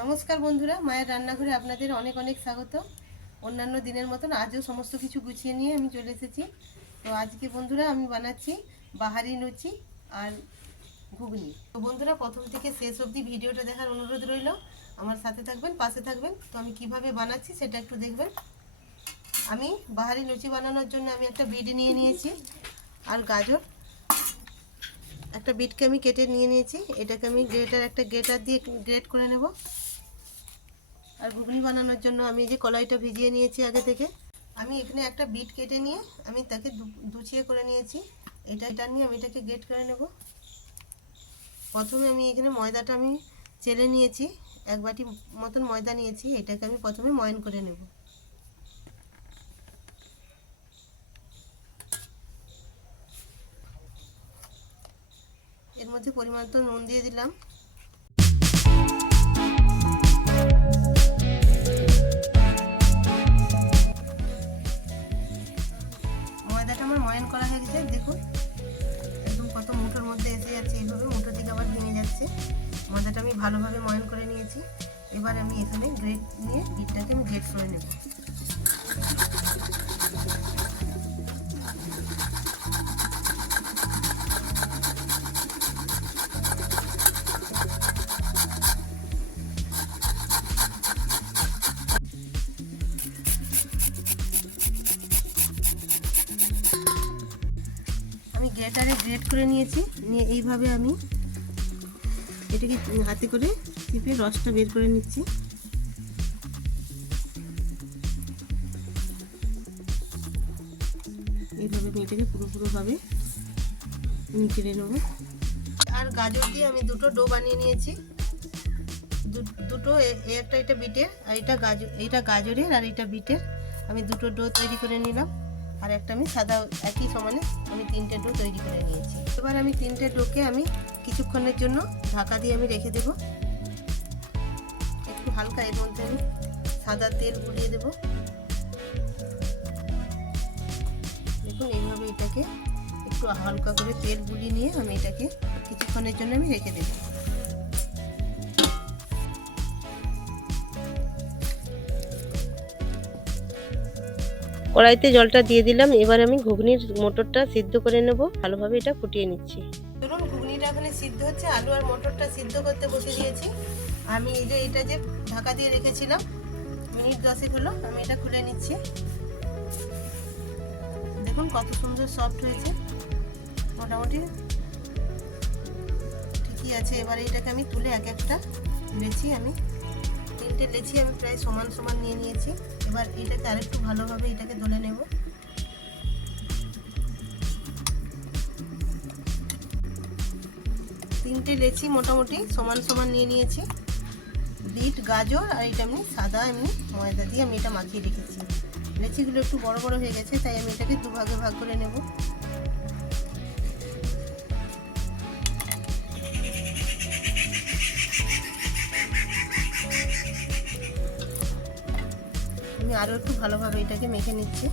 নমস্কার বন্ধুরা, মায়ের রান্নাঘরে আপনাদের অনেক অনেক স্বাগত। অন্যান্য দিনের মতন আজও সমস্ত কিছু গুছিয়ে নিয়ে আমি চলে এসেছি। তো আজকে বন্ধুরা আমি বানাচ্ছি বাহারি লুচি আর ঘুগনি। তো বন্ধুরা প্রথম থেকে শেষ অবধি ভিডিওটা দেখার অনুরোধ রইল। আমার সাথে থাকবেন, পাশে থাকবেন। তো আমি কিভাবে বানাচ্ছি সেটা একটু দেখবেন। আমি বাহারি লুচি বানানোর জন্য আমি একটা বিট নিয়ে নিয়েছি আর গাজর। একটা বিটকে আমি কেটে নিয়ে নিয়েছি, এটাকে আমি গ্রেটার দিয়ে গ্রেট করে নেব। আর ঘুগনি বানানোর জন্য আমি যে কলাইটা ভিজিয়ে নিয়েছি আগে থেকে। আমি এখানে একটা বিট কেটে নিয়ে আমি তাকে দুচিয়ে করে নিয়েছি। এটা নিয়ে আমি এটাকে গ্রেট করে নেব। প্রথমে আমি এখানে ময়দাটা আমি চেলে নিয়েছি, এক বাটি মতন ময়দা নিয়েছি। এটাকে আমি প্রথমে ময়ন করে নেব। এর মধ্যে পরিমাণ মতো নুন দিয়ে দিলাম। ময়দাটা আমার ময়ন করা হয়ে গেছে, দেখুন একদম কত মুঠোর মধ্যে এসে যাচ্ছে। এইভাবে মুঠো থেকে আবার ভেঙে যাচ্ছে। ময়দাটা আমি ভালোভাবে ময়ন করে নিয়েছি। এবার আমি এখানে গ্রেট নিয়ে বিটটাকে আমি গ্রেট করে নেব। আমি গ্রেটারে গ্রেট করে নিয়েছি, নিয়ে এইভাবে আমি এটাকে হাতে করে চিপে রসটা বের করে নিচ্ছি। এইভাবে আমি এটাকে পুরোপুরিভাবে নিচড়ে নেব। আর গাজর দিয়ে আমি দুটো ডো বানিয়ে নিয়েছি। দুটো এটা বিটের আর এটা গাজরের আর এটা বিটের। আমি দুটো ডো তৈরি করে নিলাম। আর একটা আমি সাদা একই সমানে আমি তিনটে ডো তৈরি করে নিয়েছি। এবার আমি তিনটে ডোকে আমি কিছুক্ষণের জন্য ঢাকা দিয়ে আমি রেখে দেব। একটু হালকা এর মধ্যে আমি সাদা তেল গুলিয়ে দেব। দেখুন এইভাবে এটাকে একটু হালকা করে তেল গুলিয়ে নিয়ে আমি এটাকে কিছুক্ষণের জন্য আমি রেখে দেব। কড়াইতে জলটা দিয়ে দিলাম। এবার আমি ঘুগনির মটরটা সিদ্ধ করে নেব। ভালোভাবে এটা ফুটিয়ে নিচ্ছি। ধরুন ঘুগনিটা এখানে সিদ্ধ হচ্ছে, আলু আর মটরটা সিদ্ধ করতে বসে দিয়েছি। আমি এটা যে ঢাকা দিয়ে রেখেছিলাম মিনিট 10 হলো, আমি এটা খুলে নিচ্ছি। দেখুন কত সুন্দর সফট হয়েছে, মোটামুটি ঠিকই আছে। এবার এটাকে আমি তুলে এক একটা লেচি আমি তিনটে লেচি আমি প্রায় সমান সমান নিয়ে নিয়েছি। এবার এটাকে আরেকটু ভালোভাবে এটাকে দলে নেব। তিনটে লেচি মোটামুটি সমান সমান নিয়ে নিয়েছি। বিট, গাজর আর এটা আমি সাদা এমনি ময়দা দিয়ে আমি এটা মাখিয়ে রেখেছি। লেচিগুলো একটু বড় বড় হয়ে গেছে, তাই আমি এটাকে দুভাগে ভাগ করে নেব। আমি আরও একটু ভালোভাবে এটাকে মেখে নিচ্ছি।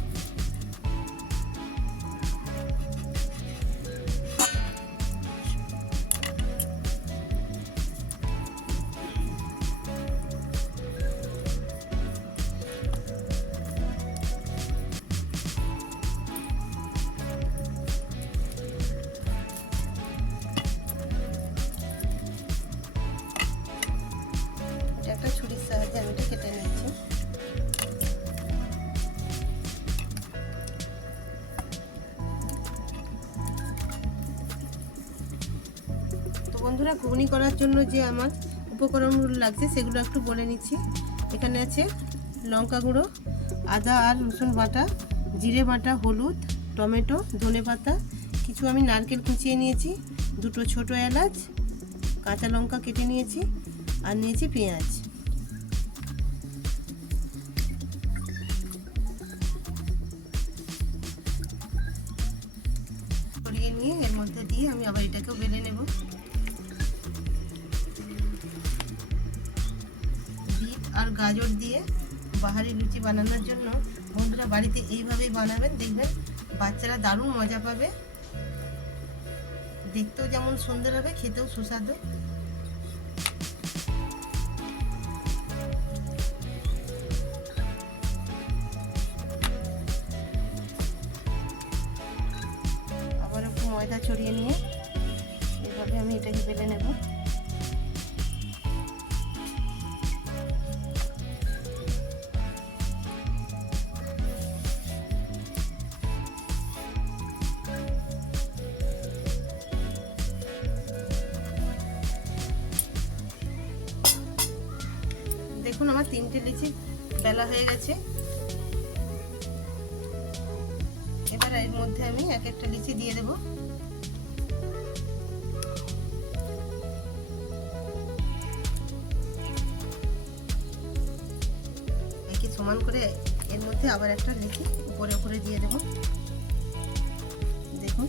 এটা একটা ছুরির সাহায্যে আমি এটা কেটে নিচ্ছি। বন্ধুরা ঘুগনি করার জন্য যে আমার উপকরণগুলো লাগছে সেগুলো একটু বলে নিচ্ছি। এখানে আছে লঙ্কা গুঁড়ো, আদা আর রসুন বাটা, জিরে বাটা, হলুদ, টমেটো, ধনেপাতা, কিছু আমি নারকেল কুচিয়ে নিয়েছি, দুটো ছোট এলাচ, কাঁচা লঙ্কা কেটে নিয়েছি আর নিয়েছি পেঁয়াজ। ছড়িয়ে নিয়ে এর মধ্যে দিয়ে আমি আবার এটাকেও বেলে নেব। আর গাজর দিয়ে বাহারি লুচি বানানোর জন্য বন্ধুরা বাড়িতে এইভাবেই বানাবেন, দেখবেন বাচ্চারা দারুণ মজা পাবে। দেখতেও যেমন সুন্দর হবে, খেতেও সুস্বাদু। ময়দা ছড়িয়ে নিয়ে এভাবে আমি এটাকে বেলে নেব। দেখুন আমার 3টে লিচি বেলা হয়ে গেছে। এবার এর মধ্যে আমি এক একটা লিচি দিয়ে দেব। একে সমান করে এর মধ্যে আবার একটা লিচি উপরে উপরে দিয়ে দেব। দেখুন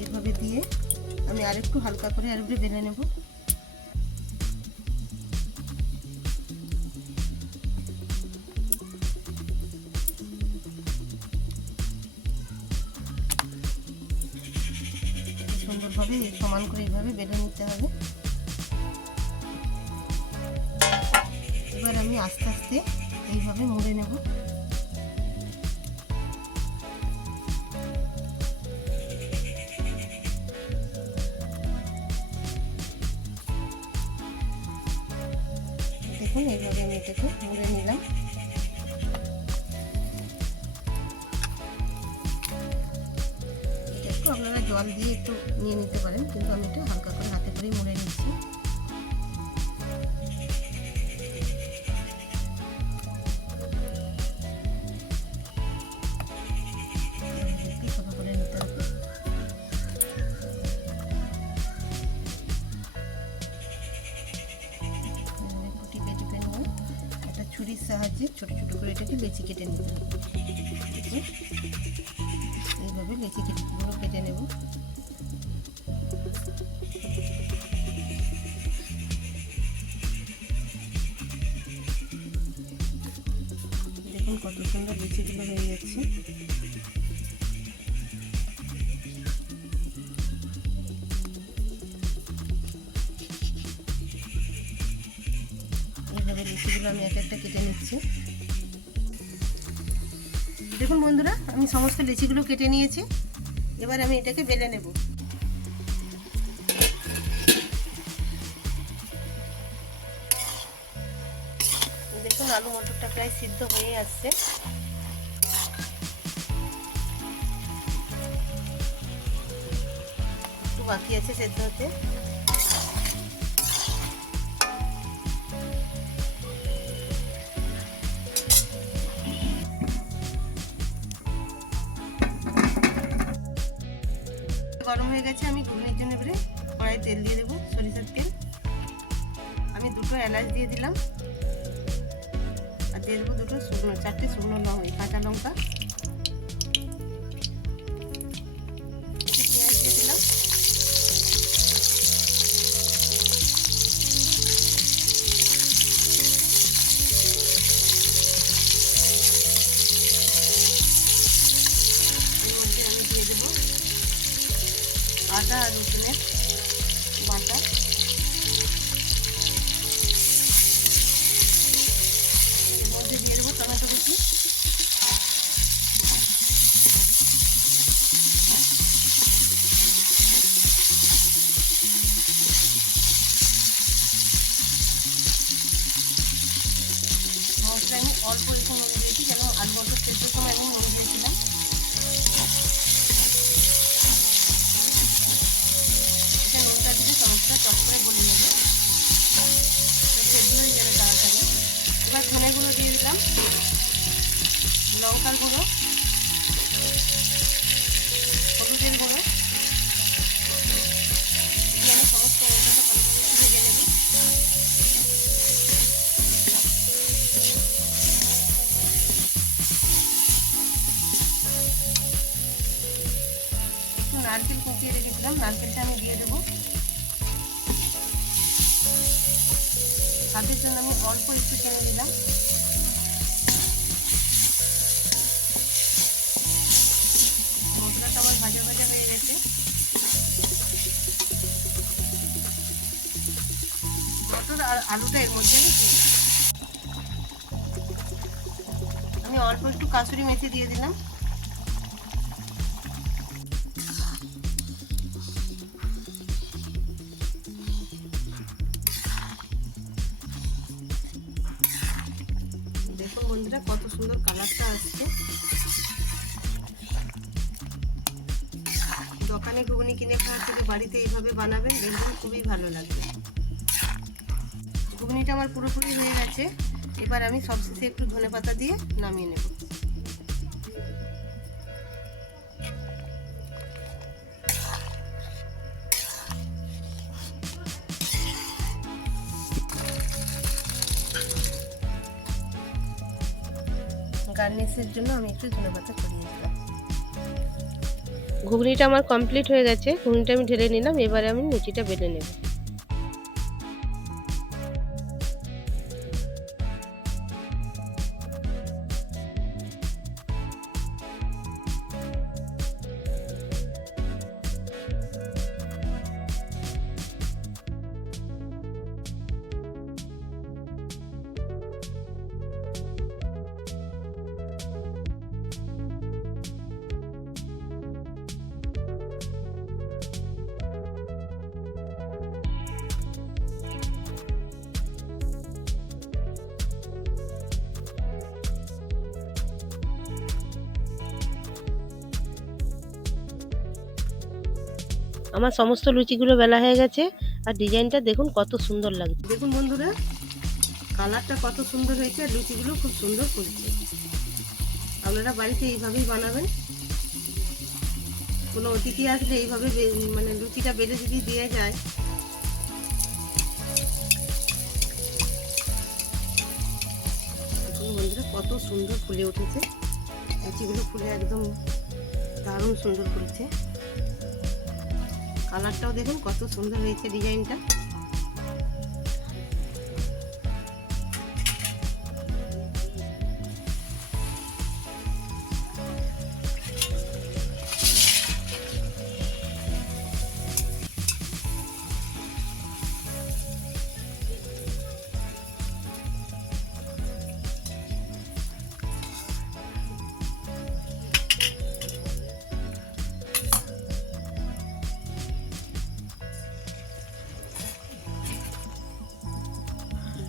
এইভাবে দিয়ে আমি আরেকটু হালকা করে আরেকটু বেলে নেব। সুন্দরভাবে সমান করে এইভাবে বেলে নিতে হবে। এবার আমি আস্তে আস্তে এইভাবে মুড়ে নেব। দেখুন এইভাবে আমি এটাকে মুড়ে নিলাম। আপনারা জল দিয়ে একটু নিয়ে নিতে পারেন, কিন্তু আমি এটা হালকা করে হাতে করেই মুড়ে নিচ্ছি। ছোটো করে নিতে হবে। একটু টিপে টিপে নিয়ে একটা ছুরির সাহায্যে ছোটো ছোটো করে এটাকে লেচি কেটে নিতে হবে। এইভাবে লেচি গুলো কেটে নেব। দেখুন কত সুন্দর লিচিগুলো হয়ে যাচ্ছে। এইভাবে লিচিগুলো আমি এক একটা কেটে নিচ্ছি। দেখুন বন্ধুরা, আমি সমস্ত লিচিগুলো কেটে নিয়েছি। এবার আমি এটাকে বেলে নেব। দেখুন আলু মটরটা প্রায় সিদ্ধ হয়ে আসছে। একটু বাকি আছে সেদ্ধ হতে। গরম হয়ে গেছে, আমি ঘুগনির জন্য এবারে কড়াই তেল দিয়ে দেবো, সরিষার তেল। আমি 2টো এলাচ দিয়ে দিলাম আর দিয়ে দেবো 4টে শুকনো কাঁচা লঙ্কা। পেঁয়াজ দিয়ে দিলাম। এর মধ্যে আমি দিয়ে দেবো আদা আর রসুনের বাটা। এর মধ্যে দিয়ে দেবো টমেটো কুচি। মশলা আমি অল্প একটু নুন দিয়েছি, কেন আলু মটর সেদ্ধর সময় আমি নুন দিয়েছিলাম। নুনটা দিলে সমস্যা চট করে গলে নেবে, সেদ্ধ হয়ে যাবে তাড়াতাড়ি। এবার ধনে গুঁড়ো দিয়ে দিলাম, লঙ্কার গুঁড়ো, হলুদের গুঁড়ো। আমি সমস্ত মশলাটা ভালো করে ভেজে নেব। একটু নারকেল কুচিয়ে রেখেছিলাম, নারকেলটা আমি দিয়ে দেবো। স্বাদের জন্য আমি অল্প একটু চিনি দিলাম। মশলাটা আমার ভাজা ভাজা হয়ে গেছে। মটর আর আলুটা এর মধ্যে আমি অল্প একটু কাসুরি মেথি দিয়ে দিলাম। বন্ধুরা কত সুন্দর কালারটা আসছে। দোকানে ঘুগনি কিনে খাওয়ার থেকে বাড়িতে এইভাবে বানাবেন, দেখবেন খুবই ভালো লাগবে। ঘুগনিটা আমার পুরোপুরি হয়ে গেছে। এবার আমি সবশেষে একটু ধনেপাতা দিয়ে নামিয়ে নেব। গার্নিশের জন্য আমি একটু ধনেপাতা ছড়িয়ে দিলাম। ঘুগনিটা আমার কমপ্লিট হয়ে গেছে। ঘুগনিটা আমি ঢেলে নিলাম। এবারে আমি লুচিটা বেলে নেব। আমার সমস্ত লুচিগুলো বেলা হয়ে গেছে। আর ডিজাইনটা দেখুন কত সুন্দর লাগছে। দেখুন বন্ধুরা, কালারটা কত সুন্দর হয়েছে, আর লুচিগুলো খুব সুন্দর ফুলছে। আপনারা বাড়িতে এইভাবেই বানাবেন। কোনো অতিথি আসলে এইভাবে মানে লুচিটা বেলে যদি দিয়ে যায়, বন্ধুরা কত সুন্দর ফুলে উঠেছে। লুচিগুলো ফুলে একদম দারুণ সুন্দর ফুলছে। কালারটাও দেখুন কত সুন্দর হয়েছে ডিজাইনটা।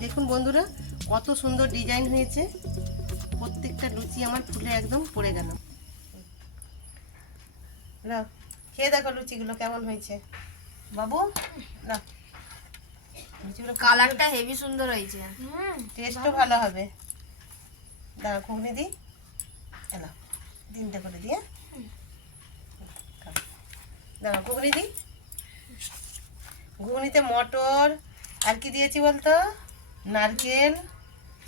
দেখুন বন্ধুরা কত সুন্দর ডিজাইন হয়েছে। প্রত্যেকটা লুচি আমার ফুলে একদম পড়ে গেল। না খেয়ে দেখো লুচিগুলো কেমন হয়েছে বাবু। না লুচিগুলো কালারটা হেভি সুন্দর হয়েছে। টেস্টও ভালো হবে। দাঁড়া ঘুগনি দিই, এলা তিনটে করে দিয়ে। দাঁড়া ঘুগনি দিই। ঘুগনিতে মটর আর কি দিয়েছি বলতো, নারকেল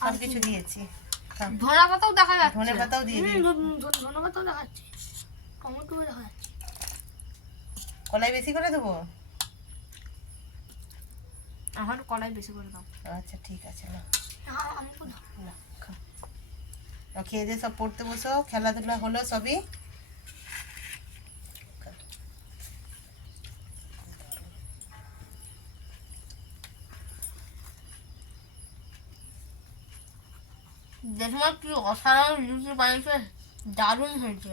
সব কিছু দিয়েছি। ধনে পাতাও দেখা যাচ্ছে। ধনে পাতাও দিয়ে দিই। ধনে পাতাও দেখা যাচ্ছে, টমেটো দেখা যাচ্ছে। কলাই বেশি করে দেবো? এখন কলাই বেশি করে দাও। আচ্ছা ঠিক আছে। না আমাকে দাও। না খাও। খেয়ে দিয়ে সব পড়তে বসো, খেলাধুলা হলো সবই। দেখো কি অসাধারণ লুচি বানিয়েছে, দারুণ হয়েছে।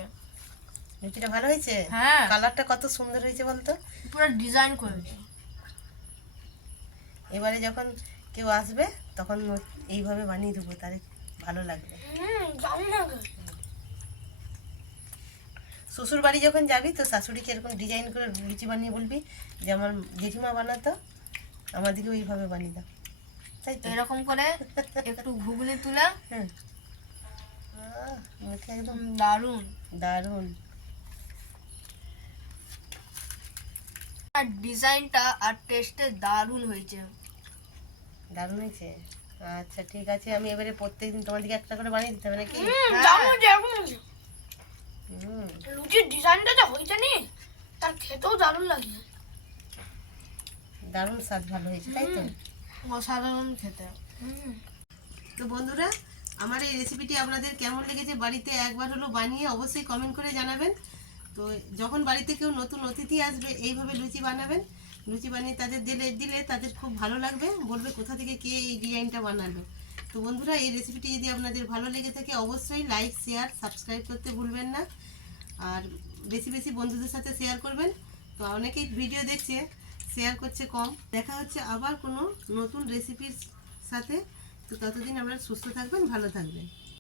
লুচিটা ভালো হয়েছে? হ্যাঁ। কালারটা কত সুন্দর হয়েছে বলতো। পুরো ডিজাইন করেছে। এবারে যখন কেউ আসবে তখন এইভাবে বানিয়ে দেবো, তাহলে ভালো লাগবে। শ্বশুর বাড়ি যখন যাবি তো শাশুড়িকে এরকম ডিজাইন করে লুচি বানিয়ে বলবি যে আমার জেঠিমা বানাতো, আমাদেরকে ওইভাবে বানিয়ে দাও, তাই তো? এরকম করে একটু ঘুগনি তুলে। হ্যাঁ মুখে একদম দারুণ দারুণ। আর ডিজাইনটা আর টেস্টে দারুণ হয়েছে। দারুণ হয়েছে। আচ্ছা ঠিক আছে, আমি এবারে প্রত্যেকদিন তোমাদেরকে একটা করে বানিয়ে দিতে হবে নাকি? লুচির ডিজাইনটা যা হয়েছে নি, তার খেতেও দারুণ লাগে। দারুণ স্বাদ, ভালো হয়েছে তাই তো? অসাধারণ খেতে। তো বন্ধুরা, আমার এই রেসিপিটি আপনাদের কেমন লেগেছে বাড়িতে একবার হলো বানিয়ে অবশ্যই কমেন্ট করে জানাবেন। তো যখন বাড়িতে কেউ নতুন অতিথি আসবে এইভাবে লুচি বানাবেন। লুচি বানিয়ে তাদের দিলে তাদের খুব ভালো লাগবে, বলবে কোথা থেকে কে এই ডিজাইনটা বানালো। তো বন্ধুরা, এই রেসিপিটি যদি আপনাদের ভালো লেগে থাকে অবশ্যই লাইক শেয়ার সাবস্ক্রাইব করতে ভুলবেন না। আর বেশি বেশি বন্ধুদের সাথে শেয়ার করবেন। তো অনেকেই ভিডিও দেখছে, শেয়ার করছে কম। দেখা হচ্ছে আবার কোনো নতুন রেসিপির সাথে। তো ততদিন আপনারা সুস্থ থাকবেন, ভালো থাকবেন।